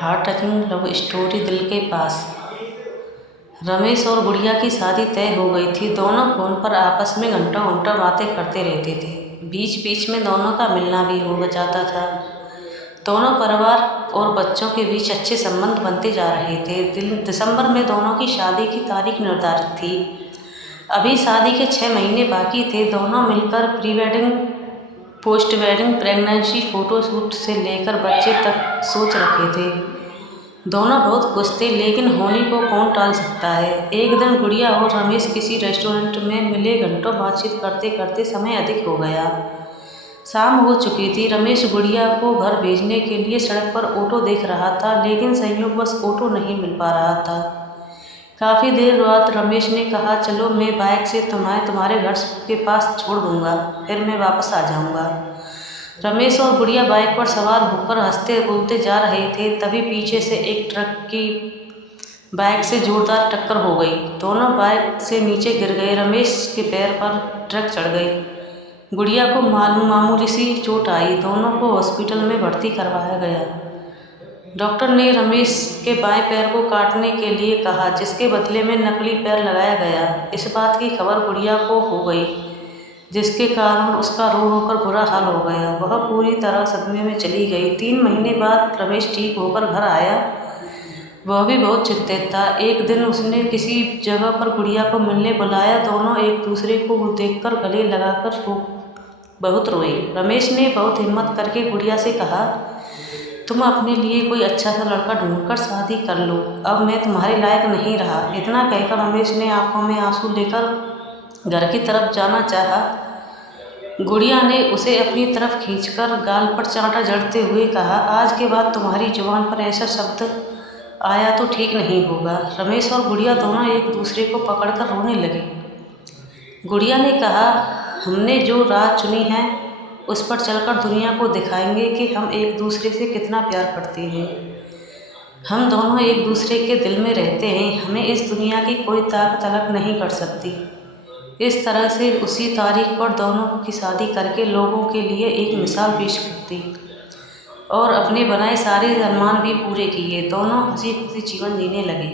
Heart touching love story दिल के पास। रमेश और गुड़िया की शादी तय हो गई थी। दोनों फोन पर आपस में घंटों घंटों बातें करते रहते थे। बीच बीच में दोनों का मिलना भी हो जाता था। दोनों परिवार और बच्चों के बीच अच्छे संबंध बनते जा रहे थे। दिसंबर में दोनों की शादी की तारीख निर्धारित थी। अभी शादी के 6 महीने बाकी थे। दोनों मिलकर pre wedding, post wedding, pregnancy photoshoot से लेकर बच्चे तक सोच रखे थे। दोनों बहुत खुश थे, लेकिन होने को कौन टाल सकता है। एक दिन गुड़िया और रमेश किसी रेस्टोरेंट में मिले। घंटों बातचीत करते करते समय अधिक हो गया। शाम हो चुकी थी। रमेश गुड़िया को घर भेजने के लिए सड़क पर ऑटो देख रहा था, लेकिन संयोगवश ऑटो नहीं मिल पा रहा था। काफ़ी देर बाद रमेश ने कहा, चलो मैं बाइक से तुम्हारे घर के पास छोड़ दूंगा, फिर मैं वापस आ जाऊंगा। रमेश और गुड़िया बाइक पर सवार होकर हंसते बोलते जा रहे थे। तभी पीछे से एक ट्रक की बाइक से जोरदार टक्कर हो गई। दोनों बाइक से नीचे गिर गए। रमेश के पैर पर ट्रक चढ़ गई। गुड़िया को मामूली सी चोट आई। दोनों को हॉस्पिटल में भर्ती करवाया गया। डॉक्टर ने रमेश के बाएं पैर को काटने के लिए कहा, जिसके बदले में नकली पैर लगाया गया। इस बात की खबर गुड़िया को हो गई, जिसके कारण उसका रो होकर बुरा हाल हो गया। वह पूरी तरह सदमे में चली गई। 3 महीने बाद रमेश ठीक होकर घर आया। वह भी बहुत चिंतित था। एक दिन उसने किसी जगह पर गुड़िया को मिलने बुलाया। दोनों एक दूसरे को देखकर गले लगाकर बहुत रोए। रमेश ने बहुत हिम्मत करके गुड़िया से कहा, तुम अपने लिए कोई अच्छा सा लड़का ढूंढकर शादी कर लो, अब मैं तुम्हारे लायक नहीं रहा। इतना कहकर रमेश ने आंखों में आंसू लेकर घर की तरफ जाना चाहा। गुड़िया ने उसे अपनी तरफ खींचकर गाल पर चांटा जड़ते हुए कहा, आज के बाद तुम्हारी जुबान पर ऐसा शब्द आया तो ठीक नहीं होगा। रमेश और गुड़िया दोनों एक दूसरे को पकड़कर रोने लगे। गुड़िया ने कहा, हमने जो राह चुनी है उस पर चलकर दुनिया को दिखाएंगे कि हम एक दूसरे से कितना प्यार करते हैं। हम दोनों एक दूसरे के दिल में रहते हैं। हमें इस दुनिया की कोई ताकत अलग नहीं कर सकती। इस तरह से उसी तारीख पर दोनों की शादी करके लोगों के लिए एक मिसाल पेश करती और अपने बनाए सारे अरमान भी पूरे किए। दोनों हंसी खुशी जीवन जीने लगे।